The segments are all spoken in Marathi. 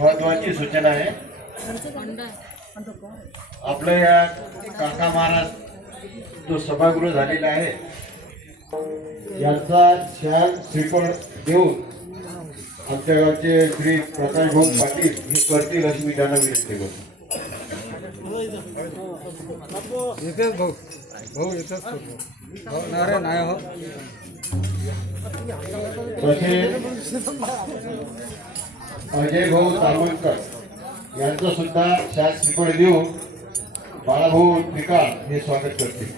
महत्वाची सूचना आहे. आपलं या काका महाराज जो सभागृह झालेला आहे याचा शाल श्रीफळ देऊन आमच्या गावचे श्री प्रकाश भाऊ पाटील हे करतील अशी मी त्यांना विनंती करतो. अजय भाऊ तारवणकर यांचं सुद्धा शाल श्रीफळ देऊन बाळाभाऊ पिकाळ हे स्वागत करतील.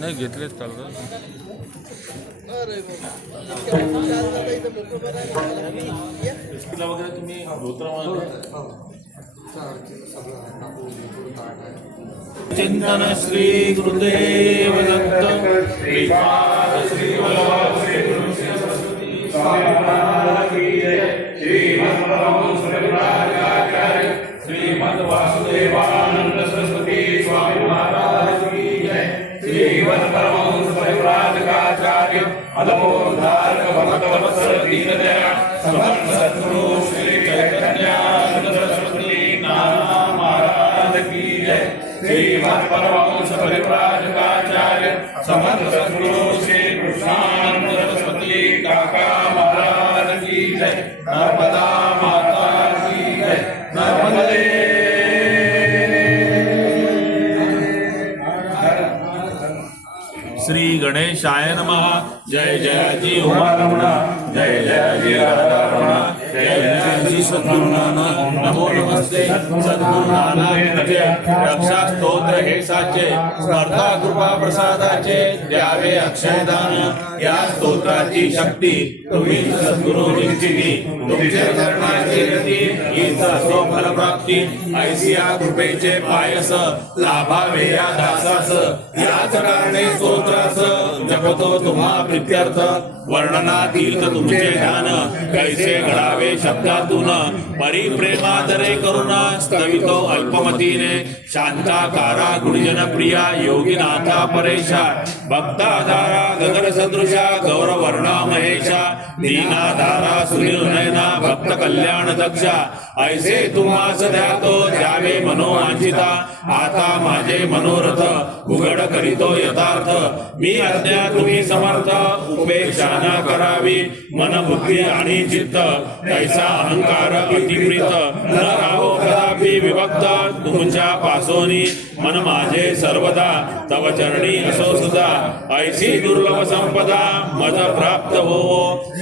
नाही घेतलेच चालतं. वगैरे तुम्ही चिंतन श्री गुरुदेव दत्त श्रीपाद श्री वल्लभ श्री गुरु सरस्वती स्वामी महाराज की जय. श्रीमद् परमहंस परिव्राजकाचार्य श्रीमद् वासुदेवानंद सरस्वती स्वामी महाराज की जय. श्रीमद् परमहंस परिव्राजकाचार्य अदमोद्धारक भक्तवत्सल दीनदयाळ समर्थ सद्गुरु श्री चैतन्यानंद सरस्वती नाना महाराज की जय. श्रीमद् परमहंस परिव्राजकाचार्य समर्थ सद्गुरु श्री कृष्णानंद सरस्वती काका महाराज की जय. नर्मदा माता की जय. नर्मदे. श्री गणेशाय नमः. जय जय जी उमारमण. जय जय जी राधारमण. जय जय श्री सद्गुरु नानक. नमो नमस्ते सद्गुरु नानक जय. रक्षा स्तोत्र हे साचे स्पर्धा कृपा प्रसादाचे द्यावे अक्षयदान. या स्तोत्राची शक्ती तुम्ही सद्गुरु निश्चिती. तुमचे करण्याची गती हीच असो फलप्राप्ती. ऐसिया कृपेचे पायस लाभावे या दासास. याच कारणे स्तोत्रास जपतो तुम्हा प्रित्यर्थ. वर्णनातील तुमचे ध्यान कैसे घडावे शब्दातून. परिप्रेमादरे करुण स्तवितो अल्पमतीने. शांताकारा गुणजन प्रिया योगीनाथा परेशा. भक्ताधारा गगन सदृशा गौरवर्णा महेशा. दीनाधारा सुनील नयना भक्त कल्याण दक्षा. ऐसे तुम्हास ध्यातो द्यावे मनोवांछिता. आता माझे मनोरथ उघड करीतो यथार्थ. मी अज्ञा तुम्ही समर्थ उपेक्षा न करावी. मन बुद्धी आणि चित्त कैसा अहंकार प्रतिप्रीत. न राहो कदापि विभक्त तुमच्या पासोनी. मन माझे सर्वदा तव चरणी असो सुधा. ऐसी दुर्लभ संपदा मज प्राप्त हो.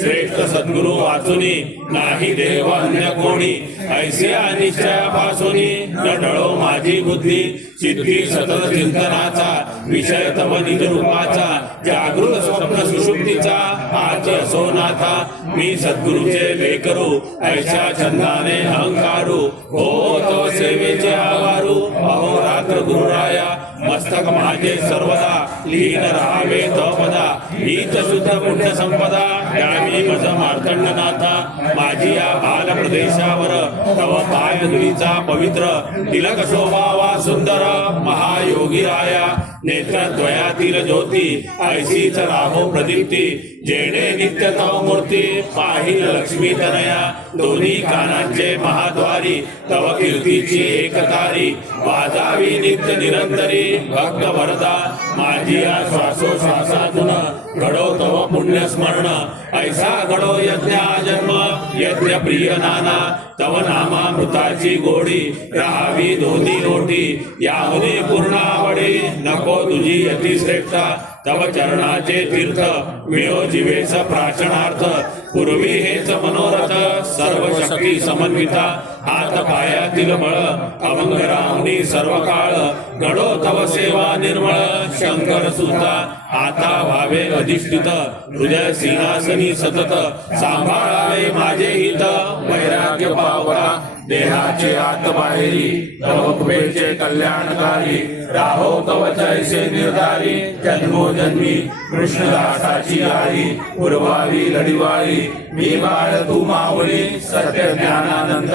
श्रेष्ठ सद्गुरु वाचुनी नाही देव अन्य कोणी. ऐसे अनिश्चयापासूनी न डळो माझी बुद्धी. सिद्धी सतत चिंतनाचा विषय तव निज रूपाचा. जागृत स्वप्न सुषुप्तीचा आज असो नाथा. मी सद्गुरूचे लेकरू ऐशा छंदाने अहंकारू. हो तो सेवेचे आवारू अहोरात्र गुरुराया. मस्तक माझे सर्वदा लीन राहावे तो पदा. हीच शुद्ध पुण्य संपदा यावी मज मार्तंडनाथा माझी या बाल प्रदेशावर तव पाय धुळीचा पवित्र तिलक शोभावा सुंदर महायोगी राया नेत्रद्वयातील ज्योती ऐशीच राहो प्रदीप्ती जेणे नित्य तव मूर्ती पाहिल लक्ष्मी तनया दोन्ही कानांचे महाद्वारी तव कीर्तीची एकतारी वाजावी नित्य निरंतरी भक्त वरदा माझी या श्वासोश्वासातून घडो तव पुण्य स्मरण ऐसा घडो यज्ञ जन्म यज्ञ प्रिय नाना तव नामामृताची गोडी राहावी दोन्ही ओठी यामध्ये पूर्ण आवडी नको तुझी अतिश्रेष्ठा तव चरणाचे तीर्थ मिळो जीवेच प्राचनार्थ पूर्वी हेच मनोरथ सर्व शक्ती समन्विता हात पायातील बळ अभंग रामनी सर्व काळ घडो तव सेवा निर्मळ शंकर सुता आता व्हावे अधिष्ठित हृदय सिंहासनी सतत सांभाळावे माझे हित वैराग्य पावरा देहाचे आत बाहेरी तव कृपेचे कल्याणकारी राहो तव जैसे निर्धारी जन्मोजन्मी कृष्णदासाची आई उर्वावी लढिवाळी मी बाळ तू मावळी सत्य ज्ञानानंद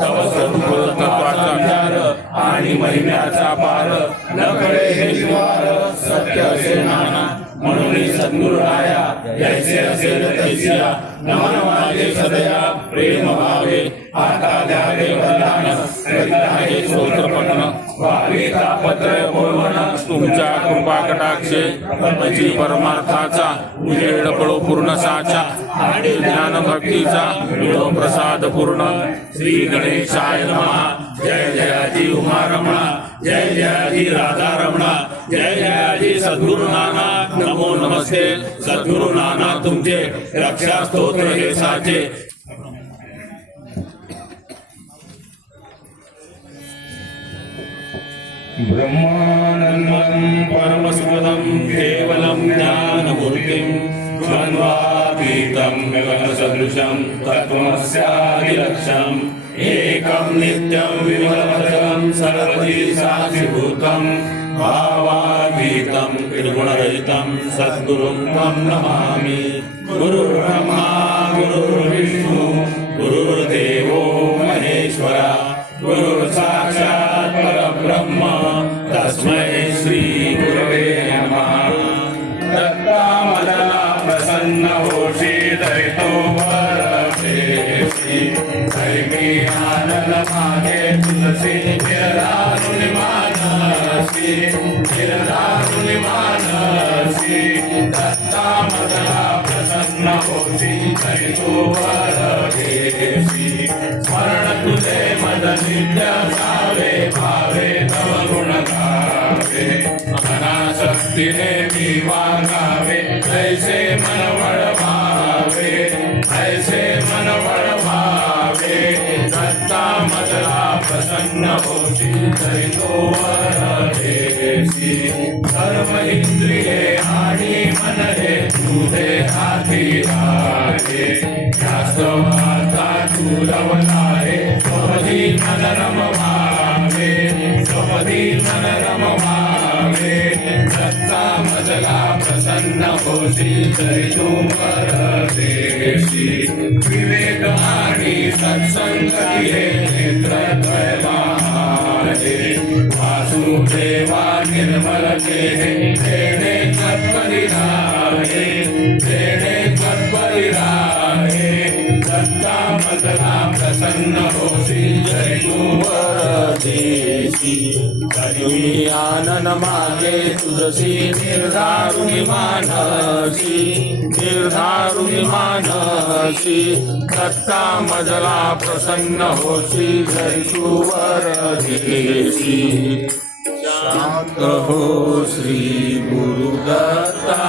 तव स्वरूप तत्वाचा विचार आणि महिम्याचा पार न कळे हे द्वार सत्य असे नाना म्हणून सद्गुरु राया जैसे असेल तैसिया नमन माझे सदया प्रेम भावे आता द्यावे वरदान करिता स्तोत्र पठण व्हावे तापत्रय बोलवण तुमच्या कृपा कटाक्षे पती परमार्थाचा उजेड पडो पूर्ण साचा आणि ज्ञान भक्तीचा मिळो प्रसाद पूर्ण श्री गणेशाय नमः जय जयाजी उमा रमणा जय जयाजी राधा रमणा जय जयाजी सद्गुरु नाना नमो नमस्ते सद्गुरु नाना तुमचे रक्षा स्तोत्र हे साचे ब्रह्मानंदं परमसुखदं केवलं ज्ञानमूर्तिं द्वन्द्वातीतं गगनसदृशं तत्त्वमस्यादिलक्ष्यम् एकं नित्यं विमलभद्रं सर्वधी साक्षिभूतं भावातीतं निर्गुणरहितं सद्गुरुं तं नमामि गुरुर्ब्रह्मा गुरुर्विष्णु गुरुर्देवो महेश्वरा गुरुर्साक्षात् परब्रह्म तस्मै श्री गुरवे नमः दत्तामदना प्रसन्न होशी दयितो वरदेशी दैवी आनंद मागे तुलसी गिरधारुनि मानसी गिरधारुनि मानसी दत्तामदना प्रसन्न होशी दयितो वरदेशी स्मरण तुझे मद नित्य सावे भावे तव गुण गावे अनासक्तीने मी वागावे ऐसे मन वळवावे ऐसे मन वळवावे दत्ता मदला प्रसन्न होशी दयितो वरदेशी सर्व इंद्रिये आणि मन हे तुझे हाती आहे शास्त्रवाचा तू रवलाहे स्वपदी मन रमवावे स्वपदी मन रमवावे दत्ता मदला प्रसन्न होशी दयितो वरदेशी विवेक आणि सत्संगती हे नेत्रद्वय वाहे वासुदेवा निर्मलते तेणे तत्परि राहे तेणे तत्परि राहे दत्ता मदला प्रसन्न होशी दयितो वरदेशी करुणी आनन मागे तुझसी निर्धारुनि मानसी निर्धारुनि मानसी दत्ता मदला प्रसन्न होशी दयितो वरदेशी शांत हो श्री गुरुदत्ता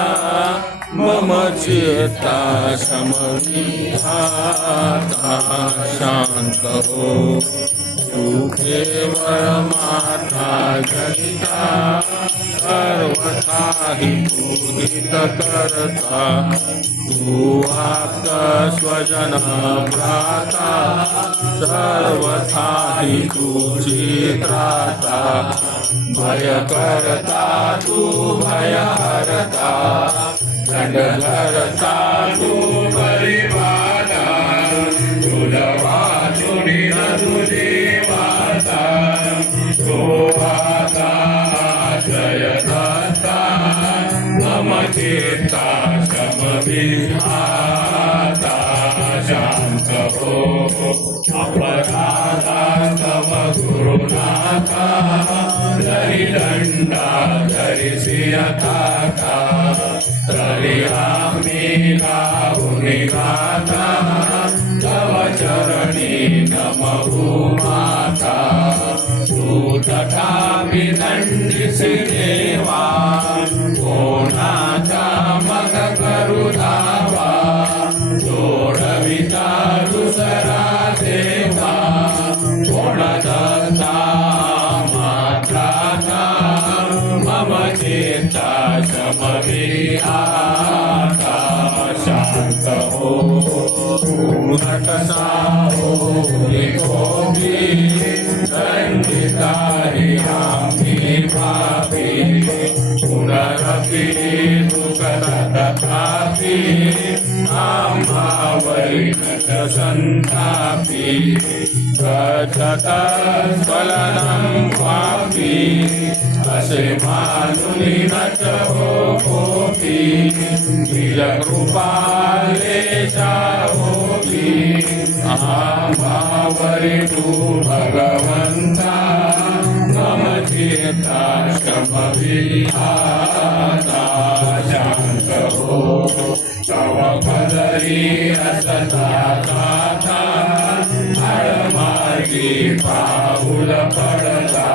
मम चेता समविधाता शांत हो तू केवळ माता जनिता सर्वथा हि पूजित करता तू आप्त स्वजन भ्राता सर्वथा हि तुझी त्राता भय करता तू भय हरता दंड करता तू आता शांत हो अपराधास्तव गुरुनाथा धरी दंडा धरिसी अथाथा तरी आम्ही गाऊनी गाथा तव चरणी नमहु माता तू तथापि दंडिसी देवा कोणाचा मग करू धावा जोडविता दुसरा देवा कोण दत्ता मात्राचा मम चेता समविहाता शांत हो पूर्णकसा हो लिखोमी दंडितारी आम्ही भावी पुनरपि दुःखद तथापि आम्हावरी नट संतापि गच्छत स्खलनं वापि असे मानुनी नट हो कोपी निज कृपालेशा होती आम्हावरी तू भगवंता मम चेता क्षमविहाता शांत हो तव पदरी असता गाथा आडमार्गी पाऊल पडता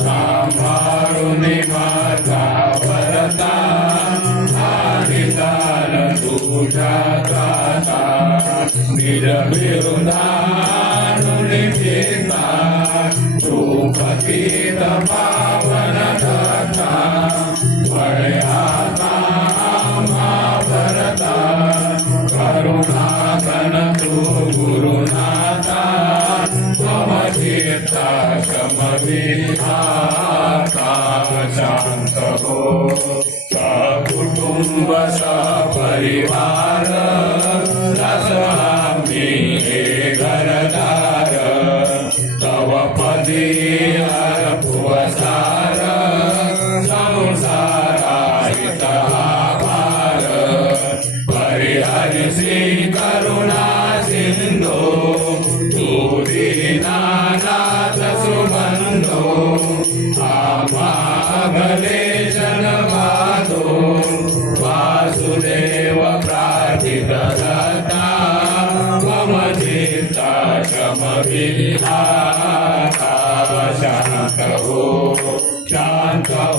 सांभाळून माझा वरता आदितान तुझ्या गाथा निज विरुद्धानुन चिंता तू पतित पावन दाता वळ्याता भरता करुणाघन तू गुरुनाथा मम चेता समविहाता शांत हो सकुटुंब सपरिवार रसामी हे घरदार तव पदी अर्पुवसार संसाराहित आभार परिहरिषि करुणा सिंधो तू दीनानाथ सुबंधो आमागलेशन बाधो वासुदेव प्रार्थित दत्ता मम चित्ता समविहाता शांत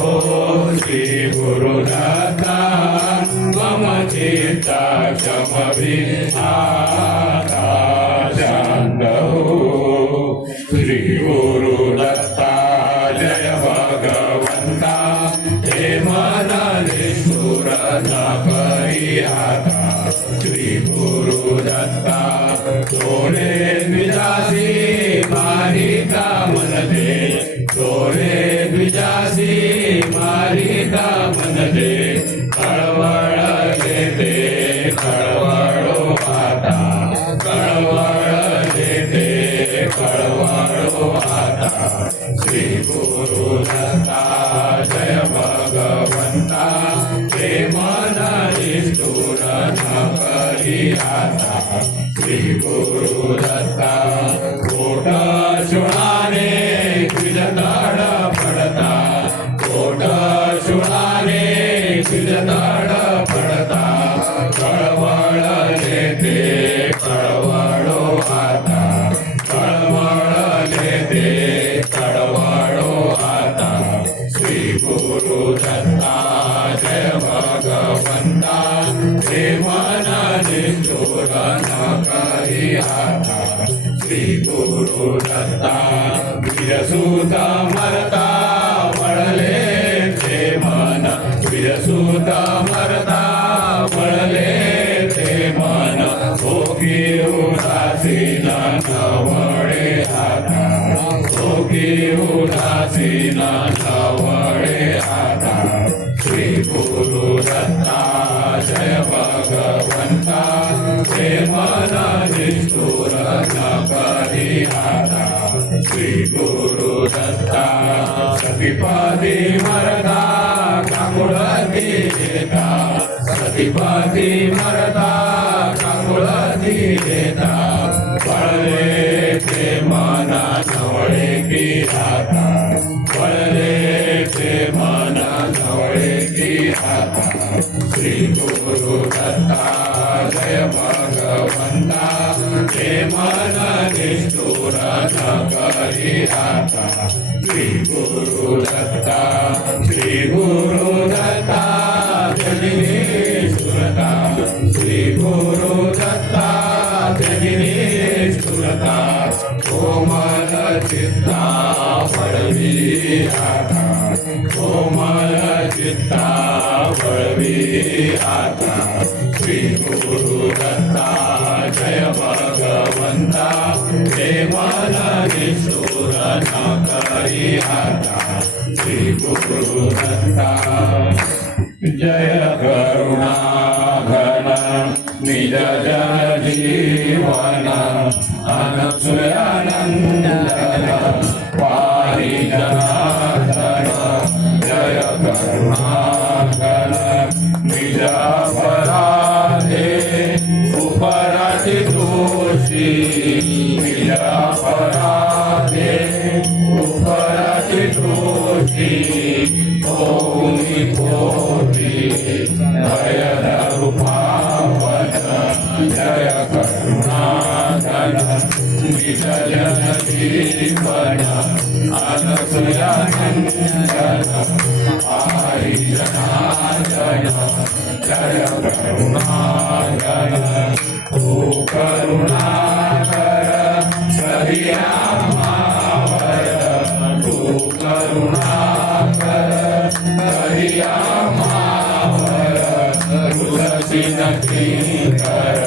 हो श्री गुरुदत्ता मम चित्ता समविहाता शांत हो श्री गुरुदत्ता जय भगवंता हे मन निष्ठुर न परिहाता श्री गुरुदत्ता तोरे द्विजासी मारिता मन दे तोरे द्विजासी मारिता मन दे कळवळ देते कळवळो आता कळवळ देते कळवळो आता श्री गुरुदत्ता जय भगवंता हे मन निष्ठुर न परिहाता श्री गुरुदत्ता कोट शुणाने तुझ्यातड पडता कोट शुणाने तुझ्यातड पडता कळवळ देते कळवळो आता कळवळ देते कळवळो आता श्री गुरुदत्ता जय भगवंता हे मन निष्ठुर न परिहाता श्री गुरुदत्ता वीरसुत मरता वळले ते मन वीरसुत मरता वळले ते मन भोगी उदासीन नवळे आता भोगी उदासीन नवळे आता श्री गुरुदत्ता जय भगवंता हे मन निष्ठुर न परिहाता श्री गुरुदत्ता सतीपदी मरता काकुळती येता अधिपती मरता काकुळती देता पळले ते मना नवळे की राता पळले ते मना नवळे की राता श्री गुरु दत्ता जय भगवंता ते मन निष्ठुर न करी राता श्री गुरु दत्ता श्री गुरु दत्ता जगिनी सुरता श्री गुरु दत्ता जगिनी सुरता कोमल चित्ता वळवी आता कोमल चित्ता वळवी आता श्री गुरु दत्ता जय भगवंता हे मन निष्ठुर न करी आता श्री गुरु दत्ता जय करुणा घन निज जन जीवन अनसुयानंदन पाहि जनार्दन जय करुणा घन निज अपराधे उपराधि दोषी निज अपराधे उपराधि दोषी कोटि कोटि भयधरु पावन जय करुणाधन निज जन जीवन अनसुयानंदन पाहि जनार्दन जय करुणाधन तू करुणाकर हरियामावर तू करुणाकर हरियामावर तुलसी नकीकर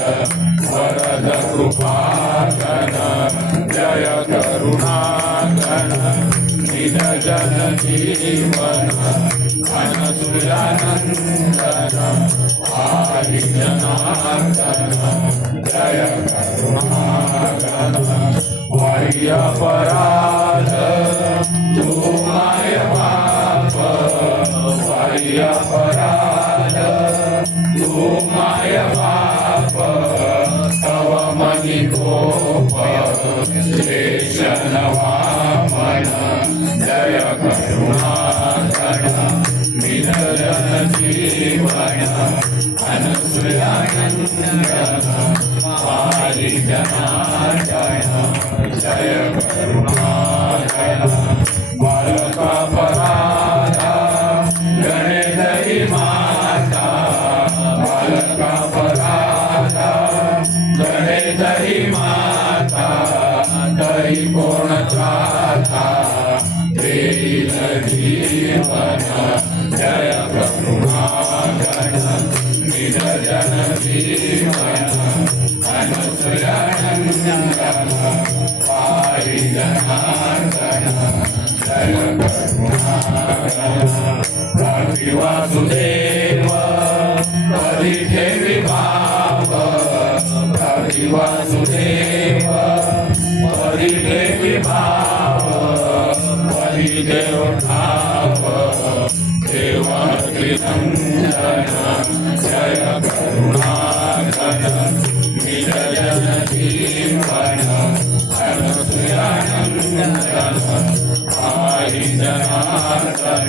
वरद कृपाकन जय करुणाकन निज जन जीवन अनसुयानंदन पाहि जनार्दन जय करुणाकन वाह्य अपराध तू माय पाप वाह्य अपराध तू माय पाप तव मनी कोप देशन वामन जय करुणाधन निज जन जीवन अनसुयानंदन पाहि जनार्दन जय करुणाधन बालकापराधा गणेशहि माता बालकापराधा गणेशहि माता तरी कोण त्राता देईल जीवन जय करुणाधन निज जन जीवन अनसुयानंदन पाहि जनार्दन जय करुणाधन पार्थी वासुदेव परी ठेवी भाव पार्थी वासुदेव परी ठेवी भाव परी देव ठाव देवकी नंदन जय करुणाधन निज जन जीवन अनसुयानंदन पाहि जनार्दन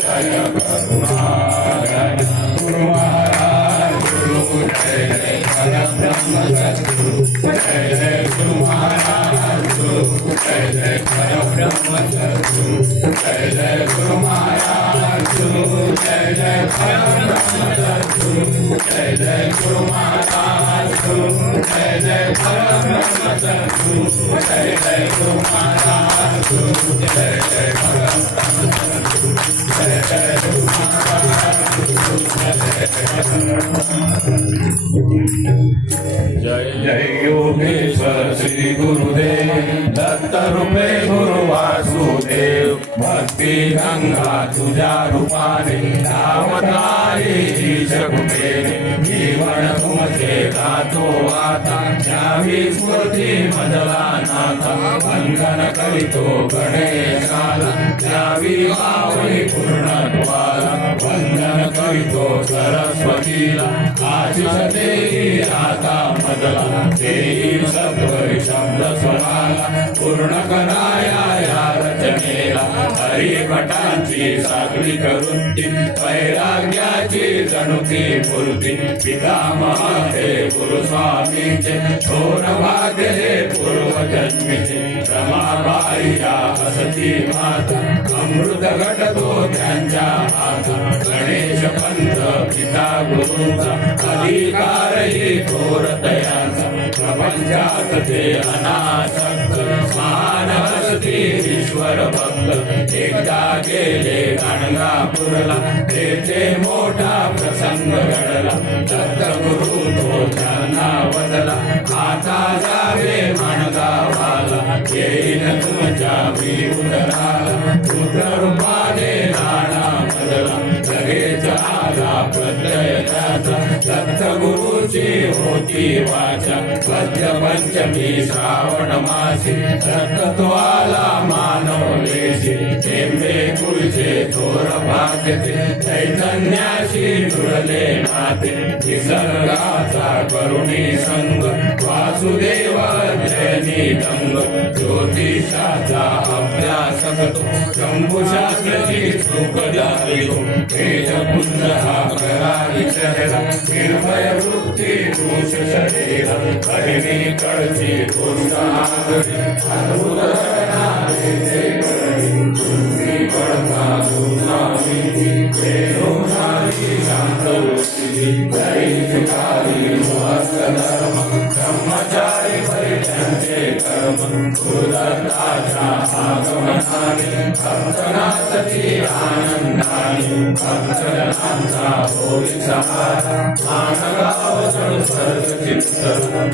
जय करुणाधन गुरु महाराज गुरु जय जय परब्रह्म सद्गुरु जय जय गुरु महाराज गुरु जय जय परब्रह्म सद्गुरु जय जय गुरु महाराज गुरु जय जय परब्रह्म सद्गुरु जय जय गुरु महाराज गुरु जय जय परब्रह्म सद्गुरु जय जय गुरु महाराज गुरु जय जय परब्रह्म सद्गुरु जय जय गुरु महाराज गुरु जय जय जय योगेश्वर ईश्वर श्री गुरुदेव दत्त रूपे गुरु वासुदेव भक्ती गंगा तुझ्या रूपाने धावताई ईशकुटेने जीवन तुमचे गातो आता द्यावी स्फूर्ती मजला नाथा वंदन करीतो गणेशाला द्यावी आवडी पूर्णत्वाला वंदन करीतो सरस्वतीला आशिष देई आता मजला देई सत्वरी शब्द स्वराला पूर्ण कराया या रचनेला हरिभटांची साखळी करुंती वैराग्याची जणुकी मूर्ती पितामह हे गुरुस्वामींचे थोर भाग्य हे पूर्वजन्मीचे रमाबाई या हसती माता अमृत घटतो त्यांच्या हातात गणेश पंत पिता गुरुचा अधिकार ही थोर तयांचा प्रपंचात ते अनासक्त महान हसती ईश्वर भक्त एकदा गेले गाणगापूरला तेथे मोठा प्रसंग घडला दत्त गुरु तो त्यांना वदला आता जावे माणगावाला येईन तुमच्या मी उदराला रुद्ररूपाने नाना बदला लगेच आला प्रत्यय त्याचा दत्त गुरुची होती वाचा मध्य पंचमी श्रावण मासी दत्त तो आला मानवलेशी थेंबे गुरुचे थोर भाग्यते चैतन्याशी जुळले नाते निसर्गाचा करुणी संग वासुदेव जयनी दंग ज्योतिषाचा अभ्यासक तो शंभुशास्त्रची चूक जातो तेजपुंज हा करारी चेहरा निर्भय वृत्ती दोष शरीर हरिणी कडची गोष्ट आगरी अद्भुत घडणारे ते करणी तुझी पडता गुरुस्वामी प्रेरोनारी शांत वृत्ती जय शिकारी महत्व धर्म ब्रह्मचारी परित्यांचे कर्म गुरुदत्ताच्या आगमनाने भक्तनाथची आनंदाने भक्तजनांचा होई सहारा मानगाव संसर्ग चित्तर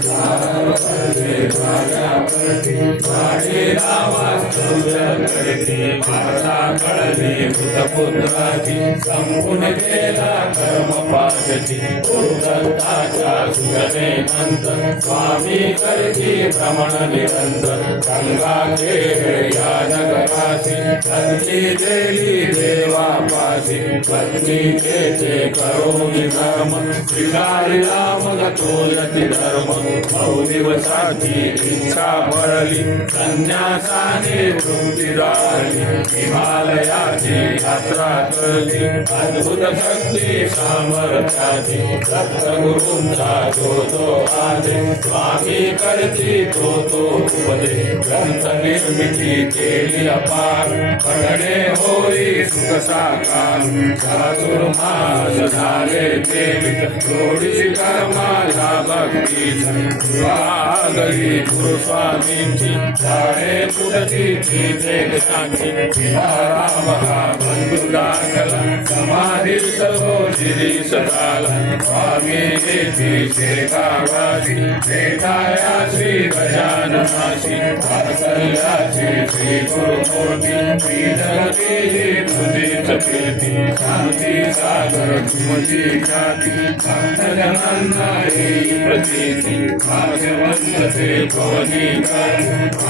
कळली भूतपुत्राची संपूर्ण केला कर्मपाठची गुरुदत्ताच्या सुजने नंतर स्वामी करती भ्रमण निरंतर गंगा खेळ या नगरासी धरती देली देवापासी पत्नी तेथे करोनी धर्म स्वीकारिला मग तोयती धर्म बहु दिवसाची इच्छा पडली संन्यासाने वृत्ती राहिली हिमालयाची यात्रा करली अद्भुत शक्ती सामर्थ्याची दत्त गुरूंचा तो आदे स्वामी करती तो उपदे ग्रंथ निर्मिती केली अपार पडणे होई सुख साकार चातुर्मास झाले देवी थोडीशी कर्माला भक्तीची वागली गुरुस्वामींची झाडे पुढची देशांची राम हा बंधू दाखला समाधी सर्व शिरीष झाला स्वामी येथे शेगावासी भेटाया श्री गजाननाशी वात्सल्याची श्री गुरुमूर्ती श्री जगती तुझीच कीर्ती शांती सागर तुमची ख्याती भक्तजनांना ही प्रतीती भाग्यवंतते भवनी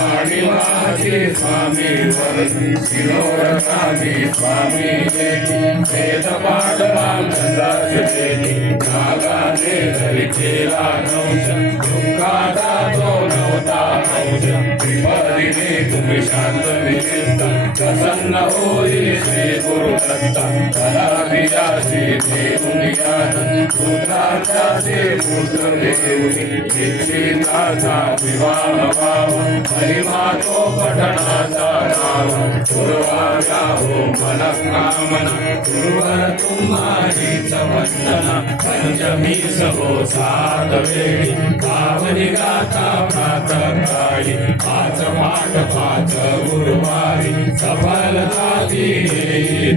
आणि वाची स्वामी वरती शिरोरकाधी स्वामी येती वेद पाठवा गंधाश देती नागाने धरी केला नवश दुःखाचा तो नवता अंश विपरीने तुम्ही शांत विचिंता प्रसन्न होई श्री गुरुदत्ता कलाविलासी देऊन ज्ञान पुत्राचाचे पुत्र देऊनी निश्चिताचा विवाह व्हावा महिमा तो पठणाचा नाव गुरुवार्या हो मनःकामना गुरुवर तुम्हारीच वंदना पंचमी सहो सात वेळी पावनी गाता प्रातःकाळी पाच पाठ पाच गुरुवारी सफलता दी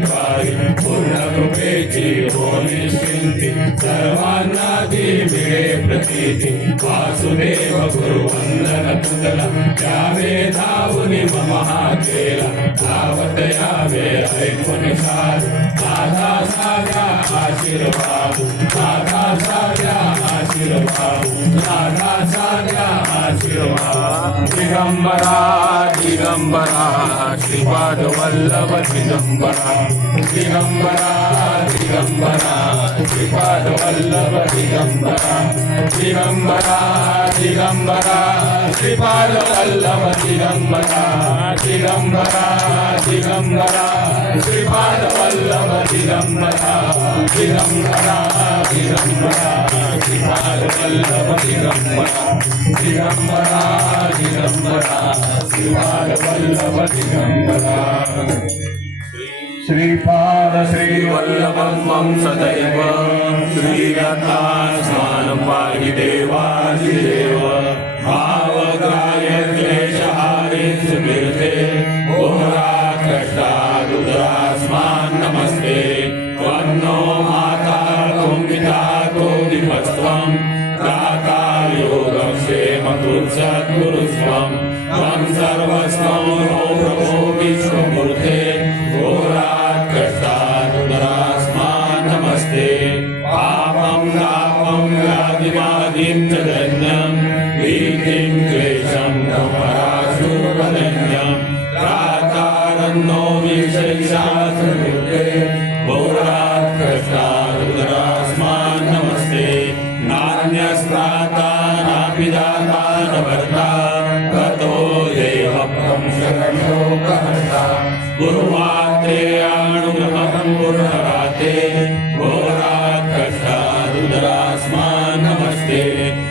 द्वारी पूर्ण कृपेची हो निश्चित जयंती सर्वांना दी मिळे प्रतीती वासुदेव गुरुवंदन तुझला यावे धावुनी मम हा केला धावत यावे ऐकून साध माझा साध्या आशीर्वाद माझा साध्या आशीर्वाद माझा साध्या आशीर्वाद दिगंबरा दिगंबरा श्रीपाद वल्लभ दिगंबरा दिगंबरा दिगंबरा श्रीपाद वल्लभ दिगंबरा दिगंबरा दिगंबरा श्रीपाद वल्लभ दिगंबरा दिगंबरा दिगंबरा श्रीपाद वल्लभ दिगंबरा दिगंबरा दिगंबरा श्रीपाद वल्लभ दिगंबरा दिगंबरा दिगंबरा श्रीपाद वल्लभ दिगंबरा श्रीपाद श्रीवल्लभं सदैव श्रीरत्नास्मानं पाहि देवादिदेव भावग्राह्य क्लेशहारे सुकीर्ते घोरात् कष्टादुदरास्मान् नमस्ते त्वन्नो माता पिता विभस्त्वं दाता योगं क्षेम सद्गुरुस्त्वं त्वं सर्वस्वं नो प्रभो विश्वमूर्ते घोरात् कष्टादुदरास्मान् नमस्ते पापं तापं व्याधिमादिं च दैन्यं भीतिं क्लेशं कमराशुभदन्यं त्रातारन्नो विशेषासमुद्रे घोरात् कष्टादुदरास्मान् नमस्ते नान्यस्त्राता नापि दाता न भर्ता ततो देवं शरणोकहर्ता गुरुमात्रेयानुग्रहं गुरुहराते घोरात् कष्टादुदरास्मान् नमस्ते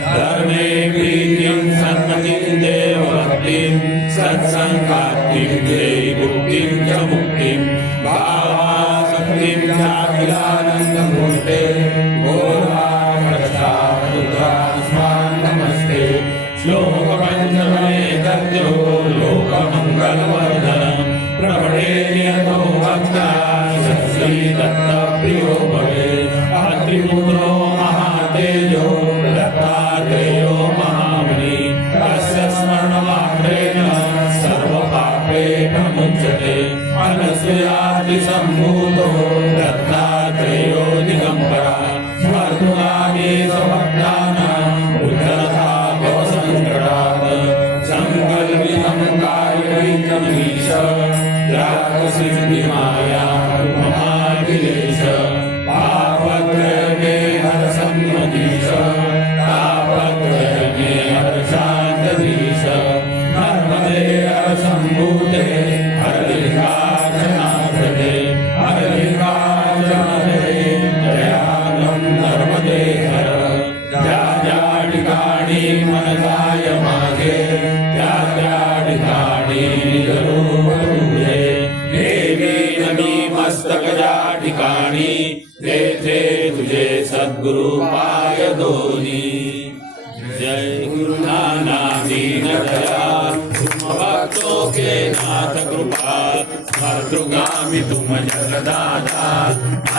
धर्मे प्रीतिं सन्मतिं देवभक्तिं सत्सङ्गात्तिं देहि मुक्तिं च मुक्तिं भावासक्तिं चाखिलानन्दमूर्ते घोरात् कष्टादुदरास्मान् नमस्ते श्लोकपञ्चमे तद्यो लोकमङ्गलवर्धनं प्रवणेर्यतो भक्ता श्रीदत्तप्रियो भवेत् अत्रिपुत्रो महातेजो दत्तात्रेयो महामुनि तस्य स्मरणमात्रेण सर्वपापेन मुच्यते अनसूयादिसम्भूतो दत्तात्रेयो दिगम्बरा स्मर्तुनानि सभक्तानाम् उद्धरता भवसङ्कटात् सङ्कल्पितं कार्यविघ्नमीश सिद्धिमाया महादिलेश पापत्रयमे हरसन्मतीश तापत्रयमे हरशान्तधीश नर्मदे हरसम्भूते हरलिङ्गार्चनार्हते हरलिङ्गार्चनहरे दयालं नर्मदे हर ज्या ठिकाणी मनसाय मागे त्या ठिकाणी निजरूपे देवी नमी मस्तकजा ठिकाणी तेथे तुझे सद्गुरु पाय दोनी जय गुरु नानक दीन दयाल तुम भक्तों के नाथ कृपा स्मर्तुगामी तुम जगदाता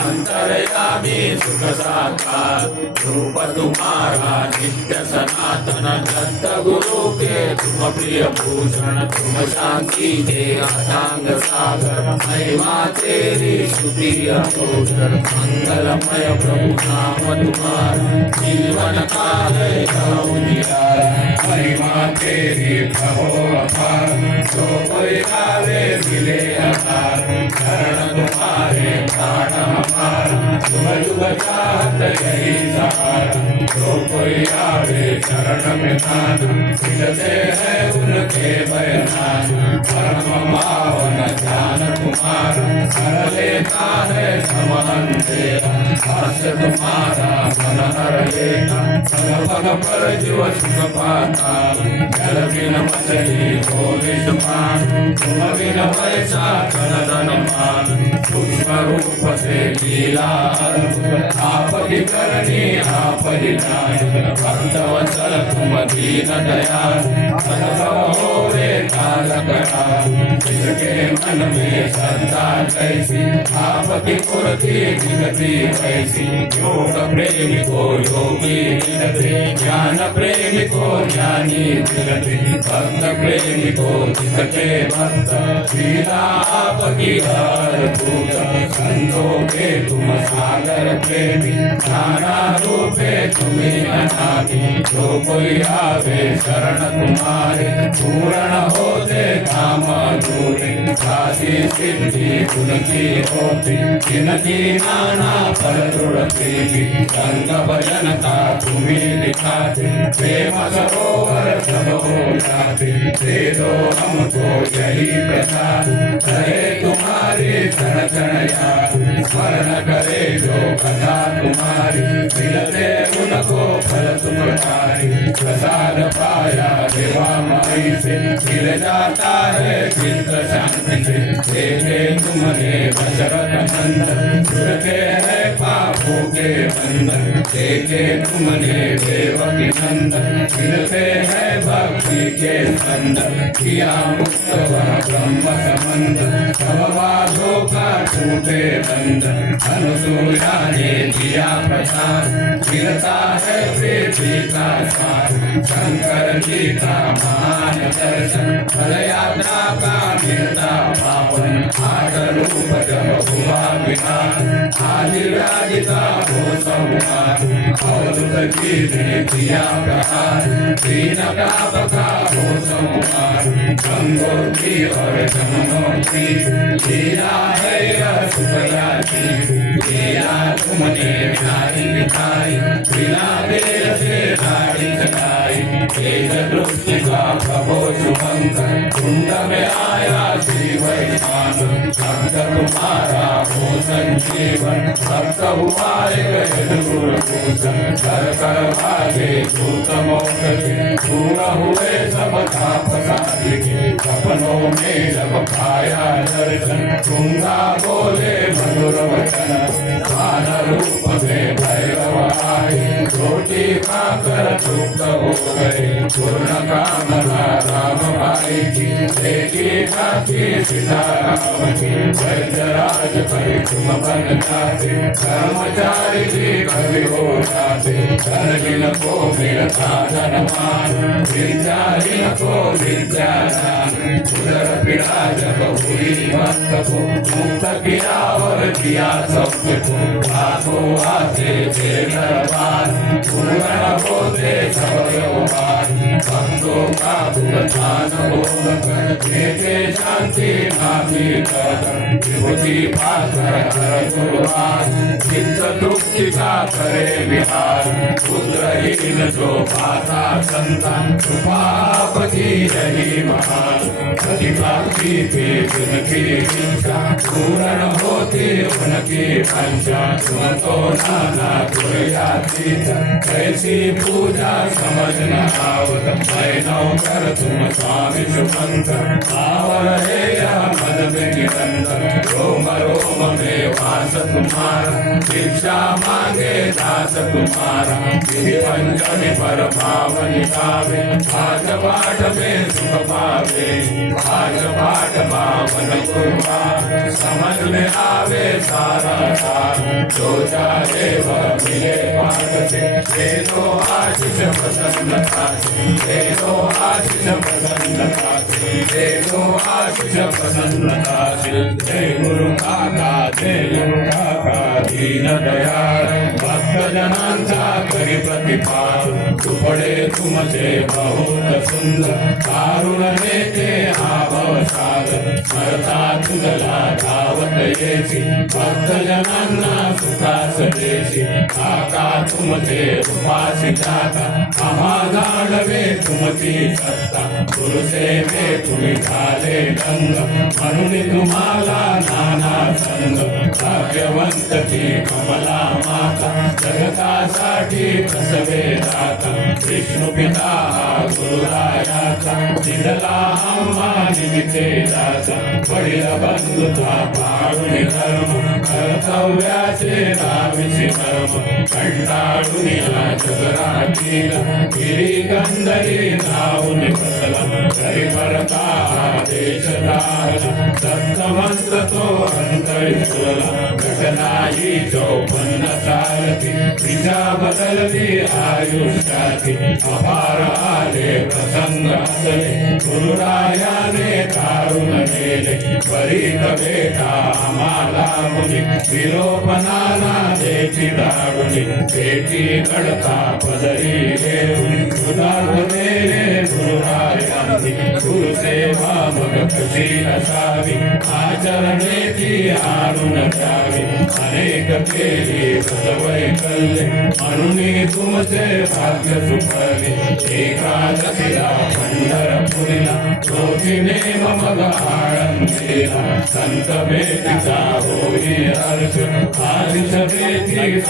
अंतर्यामी सुख साकार रूप तुम्हारा नित्य सनातन दत्त गुरु के तुम प्रिय भूषण तुम शांति के आसांग सागर महिमा तेरी स्तुति अघोषर मंगलमय प्रभु नाम तुम्हारा जीवन का है उजियार महिमा तेरी प्रभो अपार जो कोई आवे मिले आधार शरण तुम्हारे प्राण हमार युग युग चाहत यही सहारा जो कोई आवे शरण में नाथ मिलते हैं उनके बयान परम पावन ध्यान तुम्हारा कर लेता है सब अंधेरा हर्ष तुम्हारा मन हर लेता सब पग पर जीव सुख पाता जल बिन मछली हो विषमान तुम बिन पैसा धन धन मान सूक्ष्म रूप से लीला आप ही करनी आप ही नायक भक्त वत्सल तुम दीन दयाल अनुभव हो रे काल सकला जिसके मन में श्रद्धा जैसी आपकी पूर्ति विगति वैसी योग प्रेमी को योगी मिलते ज्ञान प्रेमी को ज्ञानी मिलते भक्त प्रेमी को जिसके भक्त लीला आपकी हर पूजा संतों के तुम सागर प्रेमी नाना रूपे तुम्हें अनादि जो कोई आवे शरण तुम्हारे पूर्ण होते काम दूरे साधी सिद्धि उनकी होती जिनकी नाना फल दृढ़ती संग भजन का तुम्हें दिखाते प्रेम सरोवर सब हो जाते दे दो हमको यही प्रसाद रहे तुम्हारी क्षण क्षण याद स्मरण करे जो कथा तुम्हारी मिलते उनको फल तुम्हारी प्रसाद पाया देवा माई से मिल जाता है चित्त शांति से देखे तुमने दशरथ नंदन छुड़ते हैं पापों के बंधन देखे तुमने देवकी नंदन मिलते हैं भक्ति के स्पंदन किया मुक्त वह ब्रह्म संबंध सब बाधों का टूटे बंधन अनुसूया ने दिया प्रसाद मिलता है पृथ्वी का सार शंकर जी का महान दर्शन फल यात्रा का मिलता पावन आठ रूप जब हुआ विधान आदिराज का हो संहार अवधूत जी ने किया प्रहार तीन काप का हो संहार गंगोत्री और जमुनोत्री लीला है यह शुक्ला की लीला तुमने न्यारी दिखाई बिना देर से नारी चढ़ाई तेज दृष्टि का प्रभो शुभंकर कुंड में आया श्री वैष्णव भक्त तुम्हारा हो संजीवन भक्त हुआ दूरभूषण कर कर भागे भूत मोक्ष के दूर हुए सब ताप साधिके सपनों में जब पाया दर्शन गंगा बोले मधुर वचन मान रूप में भैरव आए रोटी खाकर तृप्त हो गए पूर्ण कामना राम भाई की देखी खाती सीताराम की वैद्यराज पर तुम बन जाते कर्मचारी भी कवि हो जाते धन को मिलता धनवान विद्याहीन को विद्यादान उदर पीड़ा जब हुई भक्त को मुक्त किया और किया सबको आगो आते थे दरबार पूर्ण होते सब व्यवहार भक्तों का भुगतान होकर देते शांति माफी कर विभूति पाकर हर गुरुवार चित्त दुखी का करे विहार पुत्रहीन जो पाता संतान कृपापति रही महान प्रतिपाती थी उनकी इच्छा पूर्ण होती उनकी पंचा तुम तो नाना दुर्याती कैसी पूजा समझ न आवत मैं नौकर तुम स्वामी सुमंत आवर है यह मन में निरंतर रोम रोम में वास तुम्हारा शिक्षा मांगे दास तुम्हारा विधि पंचमी पर भाव निभावे आज पाठ में सुख पावे आज पाठ पावन गुरुवार समझ में आवे सारा सार जो चाहे वह मिले पाठ से दे दो आशीष प्रसन्नता से दे दो आशीष प्रसन्नता से दे दो आशीष प्रसन्नता से जय गुरु काका जय गुरु काका दीन दयाळ भक्त जनांचा करी प्रतिपाल तुपडे तुमचे बहुत सुंदर कारुण नेते आभव सागर स्मरता तुझला धावत येसी भक्त जनांना सुखास देसी काका तुमचे उपासी जाता आम्हा जाणवे तुमची सत्ता गुरुसेवे तुम्ही झाले दंग म्हणून तुम्हाला नाना संग भाग्यवंत ती कमला माता जगतासाठी प्रसवे दाता विष्णू पिता गुरुरायाचा दिदला आम्हा निमित्ते दाता वडील बंधुता पाळून धर्म कर्तव्याचे लाविसी धर्म कंटाळून या जगराटीला गिरी कंदरी जाऊन बसला तरी परता देश लागला सप्तमंत्र तो अंतरी सुरला घटना ही 54 सालची दिशा बदलली आयुष्याची अपार आले प्रसंग असले गुरुरायाने काढून नेले परीत बेटा आम्हाला मुली विलोपनाला देती दारुणी बेटी कडता पदरी घेऊन सुधारलेले गुरुरायांनी गुरुसेवा मग कशी असावी आचरणेची आणून द्यावी अनेक केली वैकल्य म्हणून तुमचे भाग्य सुखले एकादशीला पंढरपुरीला ज्योतीने मग आळंदीला संत भेटीचा होई हर्ष आदिश भेटी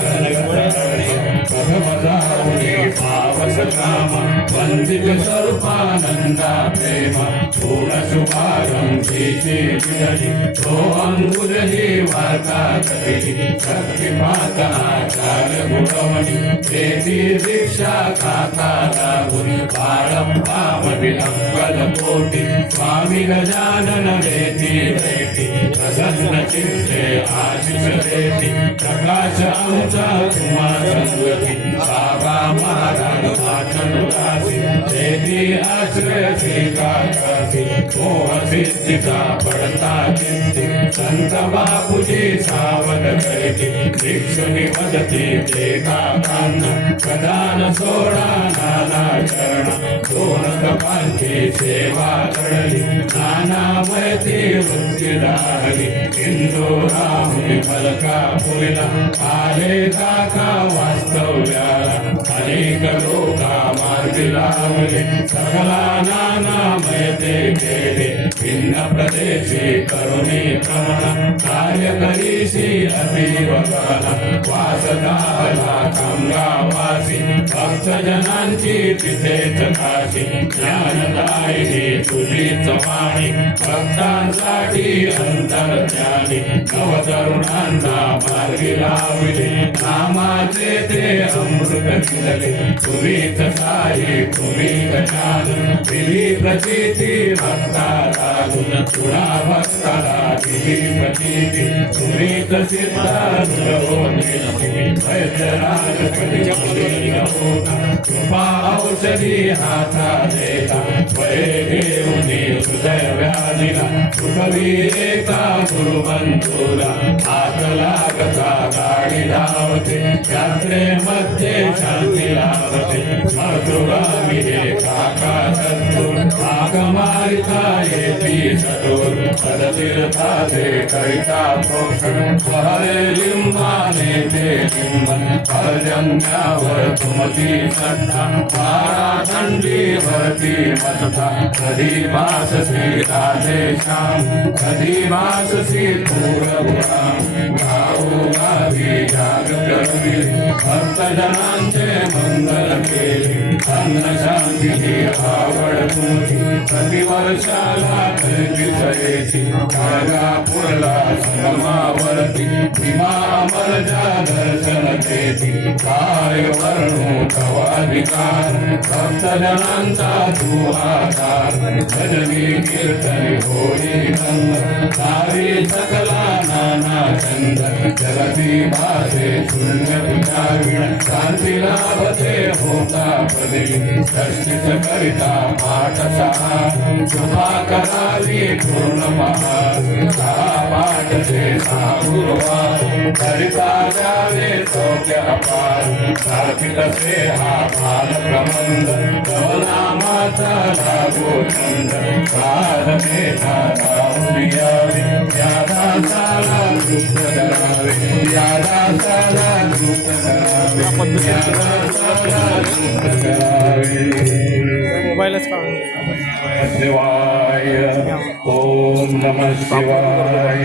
भगवताऊनी पावस कामा वंदित स्वरूपानंदा प्रेम पूर्ण शुभारंभीची विजयी तो अंगुरही वार्ता करी शक्तिपात आचार्य गुणवणी देती दीक्षा खाता लागून पारंपामि अक्कल कोटी स्वामी गजानन देती भेटी प्रसन्न चित्ते आशिष देती प्रकाश आमचा तुम्हा संगती बाबा महाराज वाचन दासी देती आश्रय श्रीकाकासी मोह सिद्धिचा पडता चित्ती संत बापूजी सावध करती भिक्षुनी वदती एकाकांना प्रदान सोडा नाना चरण दोन कपांची सेवा घडली नानामयती वृत्ती दाहली इंदोराहुनी फलका फुलला आले काका वास्तव्याला अनेक लोका मार्गी लावले सकला नानामयते केले भिन्न प्रदेशी करुणी प्रमाण कार्य करीशी अतीव काला वासदाला कामगावासी भक्तजनांची तिथेच काशी ज्ञानदायिनी तुझीच वाणी भक्तांसाठी अंतर्ज्ञानी नवतरुणांना मार्गी लावले नामाचे ते अमृत दिले तुम्हीच साई तुम्ही गजान दिली प्रचिती भक्ता लागून तुळा भक्ताला दिली प्रचिती तुम्हीच वैद्यराज कृपा औषधी हाता देता वय घेऊन हृदय व्याधीला सुखवी एका गुरुबंधूला हात लागता गाडी धावते यात्रेमध्ये शांती लावते मातृगामी हे काका सत्तूर भाग मारिता येती सटूर पदतीर्थाचे करिता पोषण हरे लिंबाने ते लिंबन पर्जन्यावर तुमची श्रद्धा पारा थंडी भरती मसता कधी भाससी राधे श्याम कधी भाससी पूरपुराम गाऊ गावी जाग करवी भक्तजनांचे मंगल केले अन्न शांती आवड तुमची प्रतिवर्षाला दिसयेची गाणगापूरला संगमावरती भीमा अमरजा दर्शन देती काय वर्णू तवाधिकार भक्तजनांचा तू आधार भजनी कीर्तनी होळी रंग सारी सकला नाना चंद जगती भासे शून्य विचारिण शांती लाभते होता पदी षष्ठीच करिता पाठ सहा शुभा करावी पूर्ण महार पाठ से गुरुवार करिता जावे सौख्य अपार कार्तिक से हा भाल प्रबंध नामाचा लागो छंद साध मेधा राहुरियावे यादा साला दुःख करावे यादा साला दुःख करावे यादा साला दुःख करावे मोबाईलच काढून शिवाय ओम नमः शिवाय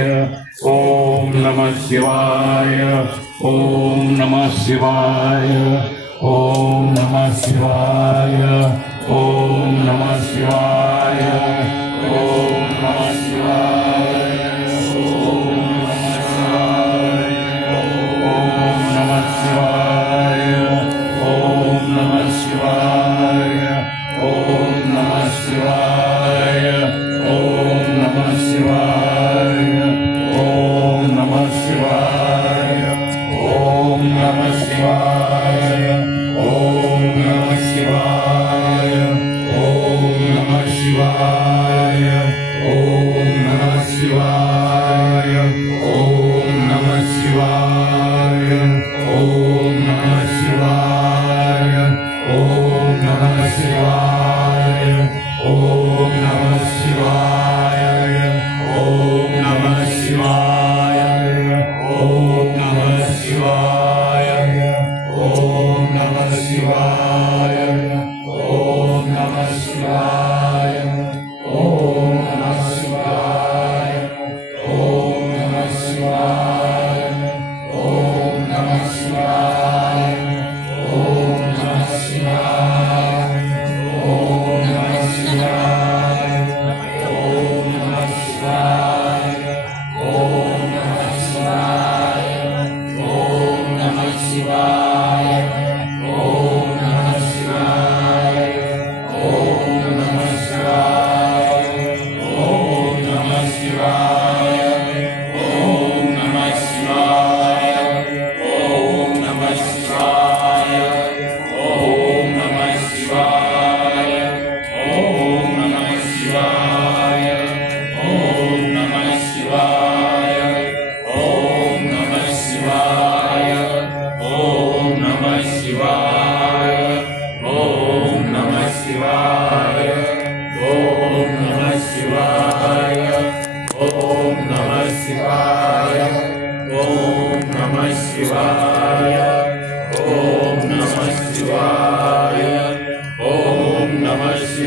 ओम नमः शिवाय ओम नमः शिवाय ओम नमः शिवाय ओम नमः शिवाय ओम नमः शिवाय ओम नमः शिवाय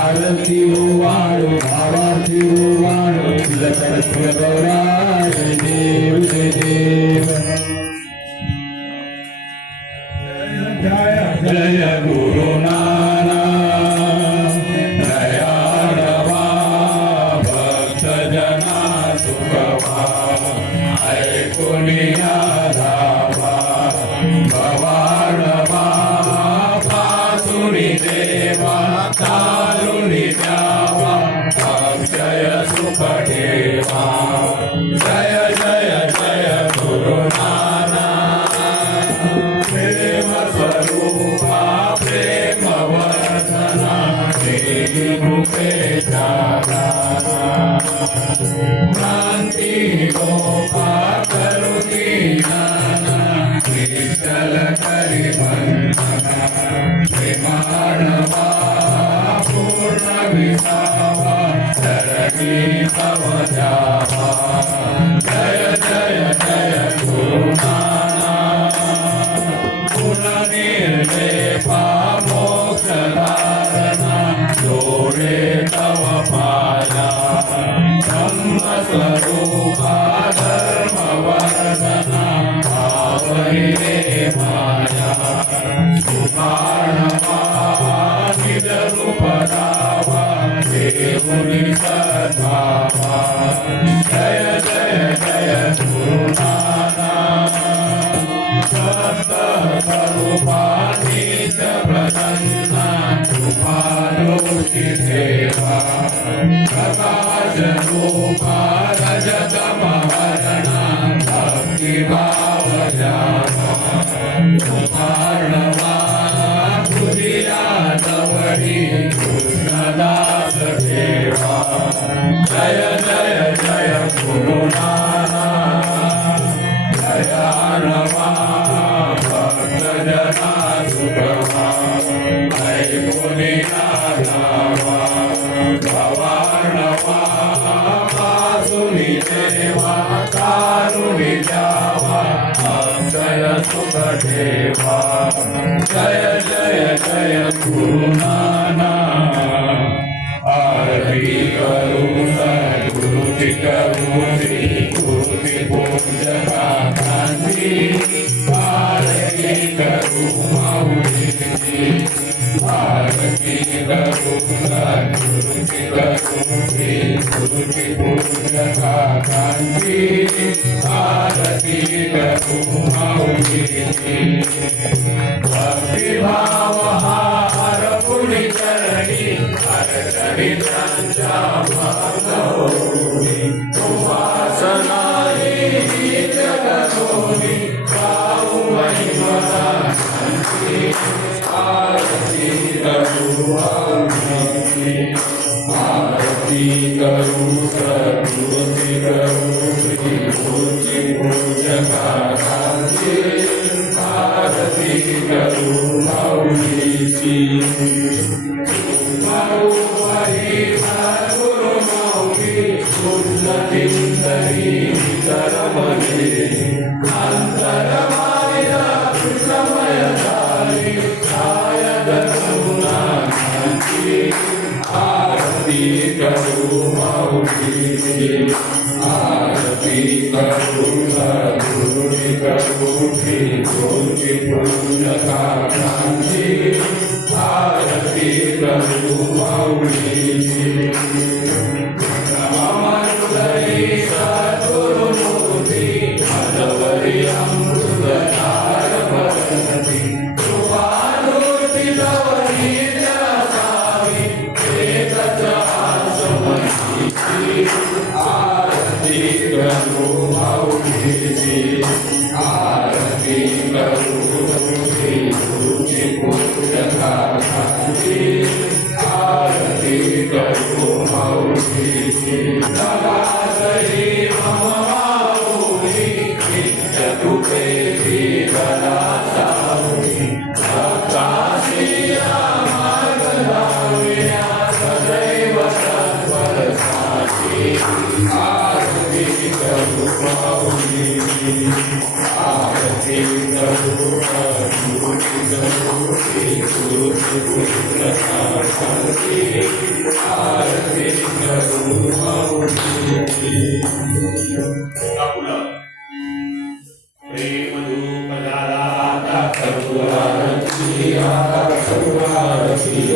आरती वाळू भावार्थी वाळू लक्ष्मी गौराय देव जय देव जय गुरु नानक दयाळवा भक्त जना सुखवा ऐकुनिया धावा भवाडवा पासुनी देवा तारुणी द्यावा अक्षय सुख ठेवा जय जय जय गुरु नानक प्रेम स्वरूपा प्रेम वर्धना देवी कृपे क्रांती गोपा करुणी नाना विठ्ठल करी वंदना प्रेमाणवा पूर्ण विसावा चरणी तव जावा जय जय जय गुरु नानक निर्लेपा मोक्षधारणा जोडे तव पाया ब्रह्मस्वरूपा धर्मवर्धना पावने माया सुखाणवा निजरूप दावा देवुनि सद्भावा जय जय जय गुरु नानक स्वरूपानीच प्रसन्ना कृपालोकी सेवा प्रकाश रूपा रजतमहरणा भक्तिभाव जावा सुधारणवा बुधिया तवडी कृष्णदास ठेवा जय जय जय गुरु नानक दयाळवा जना सुखवा ऐकुनिया धावा भवाडवा पासुनी देवा तारुणी द्यावा अक्षय सुख ठेवा जय जय जय गुरु नानक आरती करू सद्गुरुची करू श्री गुरुची पूजका गांधी आरती करू माऊलीची आरती करू सद्गुरुची करू श्री गुरुची पूजका गांधी आरती करू माऊलीची भक्तिभाव हा हरपुणी चरणी हरचरी त्यांच्या मागोनी उपासना ही जगतोनी गाऊ महिमा आरती करू आरती करू सद्गुरुची करू श्री गुरुची पूजका गांधी आरती करू माऊलीची माऊली सद्गुरु माऊली उन्नतींदरी करमली अंतरमाय कृष्णमय झाली काय दर्शनाची आरती करू माऊलीची आरती करू सद्गुरुची करू श्री गुरुची पूजका गांधी आरती करू माऊलीची अमृतई सद्गुरु मूर्ती मनवरी अमृतधार भगवती कृपामूर्ती लवरी जसावी एकच आसमनीची आरती करू माऊलीची आरती करू श्री गुरुची पूजका गांधी आरती करू माऊली प्रेम धूप दाता सर्वारती आता सर्वारती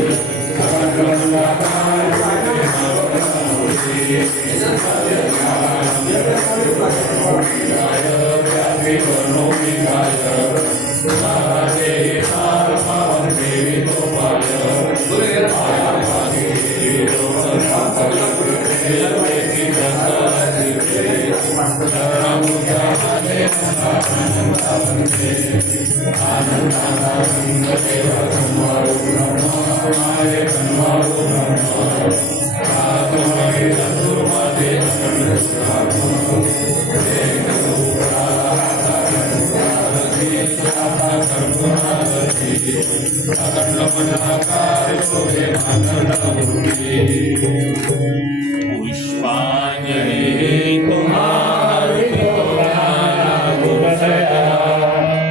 पुष्पांजलि तुम्हारे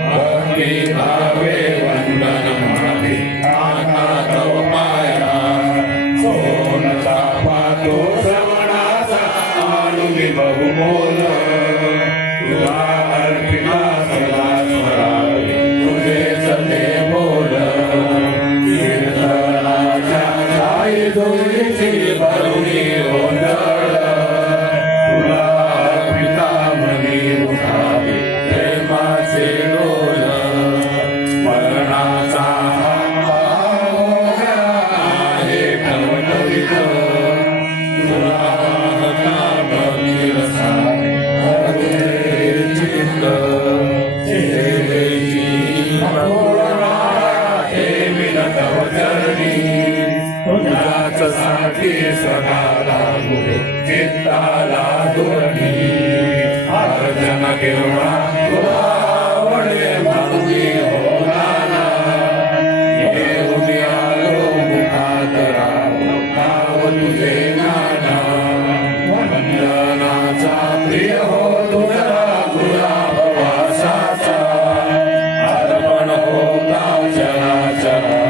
भक्ति भावे वंदन माते आता तव पाया सोनता पातो श्रवणाचा आनुमी बहुमोल तुला अर्पिता सदा स्मरावे तुझे सते बोल कीर्तनाच्या छाये धुळीची भरुणी ओंडळ तुला अर्पिता मनी उठावे प्रेमाचे डोल मरणाचा आहे टवटवीत तुला हता भक्ती रसाने हरे चित्त तुझ्याच साठी सदा लागू चित्ताला दोन्ही अर्जन केवळा तुला आवडे मागणी होणारा येऊन आलो मुखात नाव तुझे नाना वंदनाचा प्रिय हो तुझा गुलाब वासाचा अर्पण होता चराचरा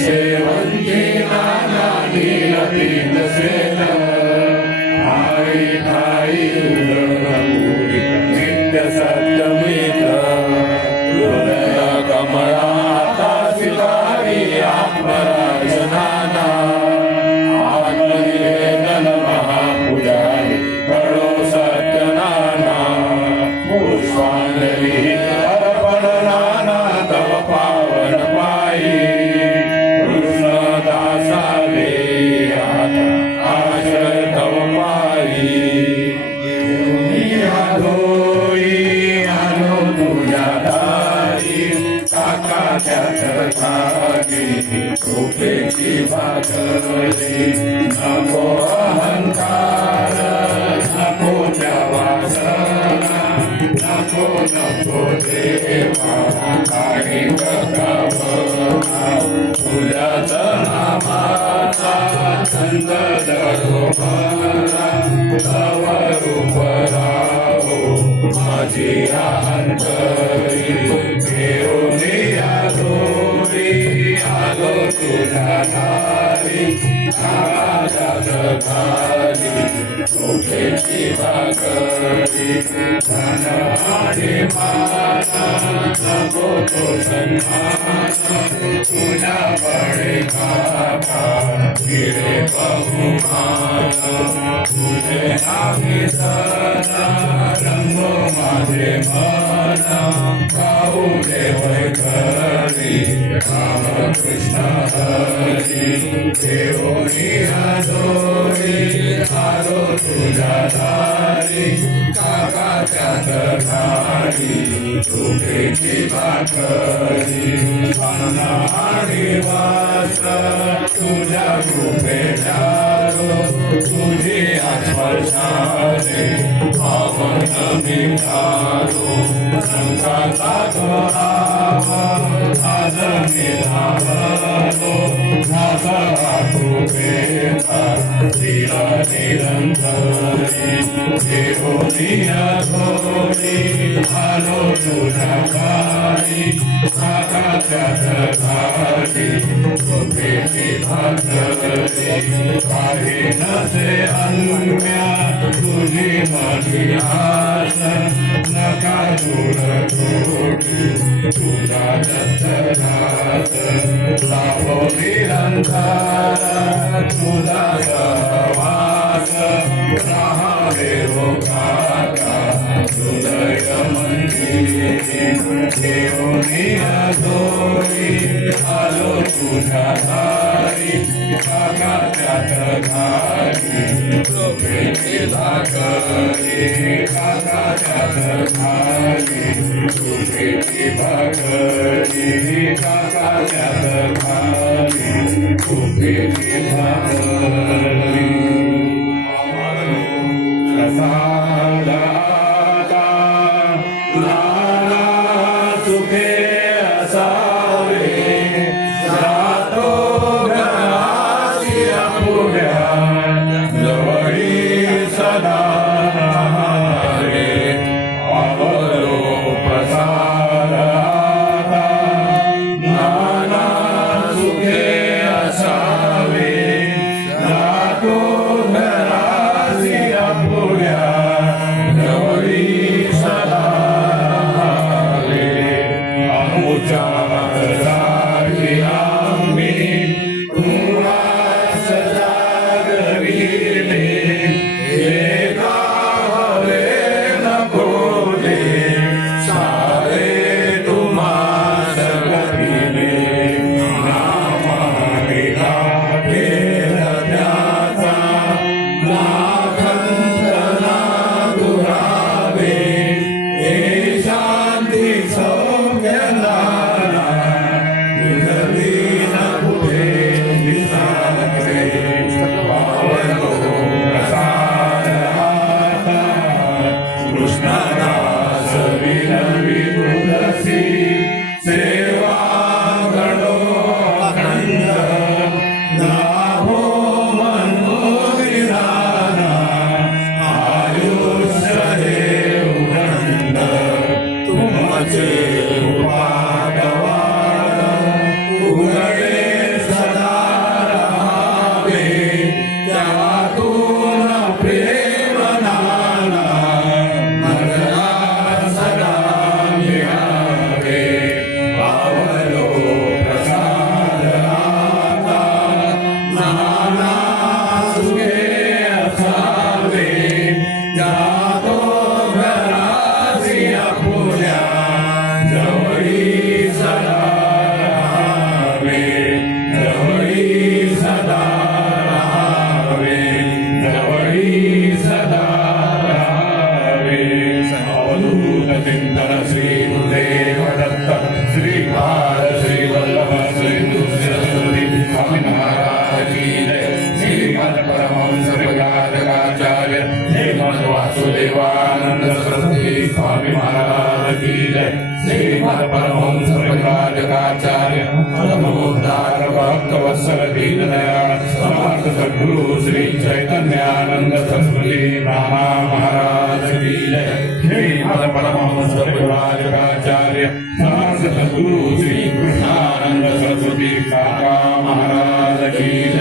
शेवंती नाना नीलपीत सेन आई ठाई उदरपुरी नित्य सत्यमित हृदय कमळाता शिकारी आत्मराज नाना आत्मनिवेदन महापूजारी करो सत्यनाना पुष्पांजलि अर्पण नाना तव पावन पायी आश्रय तव पायी आलो तुझ्या दारी काकाच्या चरखारी कृपेची भाकरी नको अहंकार नको त्या वासना नको नको देवा काही तुझ्याच नामाचा छंद जगोमरा तव रूप राहो माझी अंतरी घेऊन आलो तुझ्या दारी काळाच्या घाली झोपेची भाकरी धन आणि माना नको तो सन्मान तुझ्या बळे काका फिरे बहुमान तुझे आम्ही सदा रंगो माझे मन गाऊ देवय घरी राम कृष्ण हरी देवनी आदोरी आलो तुझ्या दारी काकाच्या घाली झोपेची भाकरी अन्न आणि वस्त्र तुझ्या कृपे झालो तुझी आस्पर्शाने पावन मी झालो संताचा आज मी धावलो नियधोरी आलो तुझ्या पारी आकाशात घाली गोपेची भाकरी काही नसे अन्म्या तुझी माझी आस नका दूर सोडी तुझा दत्तदास लाभो निरंतर तुझा सहवास राहावे हो काका हृदय मंदिरी घेऊनी अधोरी आलो तुझ्या दारी काका त्यात घाली झोपेची भाकरी काका त्यात घाली झोपेची भाकरी काका त्यात घाली झोपेची भाकरी प्रसादाता नाना सुखे असावे जातो घराशी आपुल्या जवळी सदा राहावे पावलो प्रसादाता नाना सुखे असावे जातो घराशी आपुल्या जवळी सदा राहावे अमुच्या घराची आम्ही तुलाच जागविले एका हवे नको दे सारे तुम्हास गविले नामानिला केला त्याचा नाखंतना दुरावे हे शांती सौम्य नाना निघली न पुढे दिसावे पावलो प्रसाद आता कृष्णदास विनवी तुलसी सेवा घडो अखंड नाहो मनोविधाना आयुष्य हे उदंड तुमचे उपाकवाड उघडे सदा राहावे त्यातून प्रेम नाना मरला सदा मिळावे पावलो प्रसाद आता नाना सुखे असावे जातो घराशी आपुल्या जवळी सदा राहावे जवळी सदा राहावे जवळी सदा राहावे अवधूत चिंतन श्री गुरुदेव दत्त श्री बाळ श्री वल्लभ श्री नृसिंहसुरी स्वामी महाराज की जय श्रीमद परमहंस प्रकाशकाचार्य श्रीमद वासुदेवानंद सरस्वती स्वामी महाराज की जय श्रीमद परमहंस प्रकाशकाचार्य परमोद्धार भक्त वत्सल दीनदयाळ समर्थ सद्गुरु श्री चैतन्यानंद सरस्वती रामा महाराज की जय श्रीमद परमहंस प्रकाशकाचार्य समर्थ सद्गुरु श्री कृष्णानंद सरस्वती काका महाराज की जय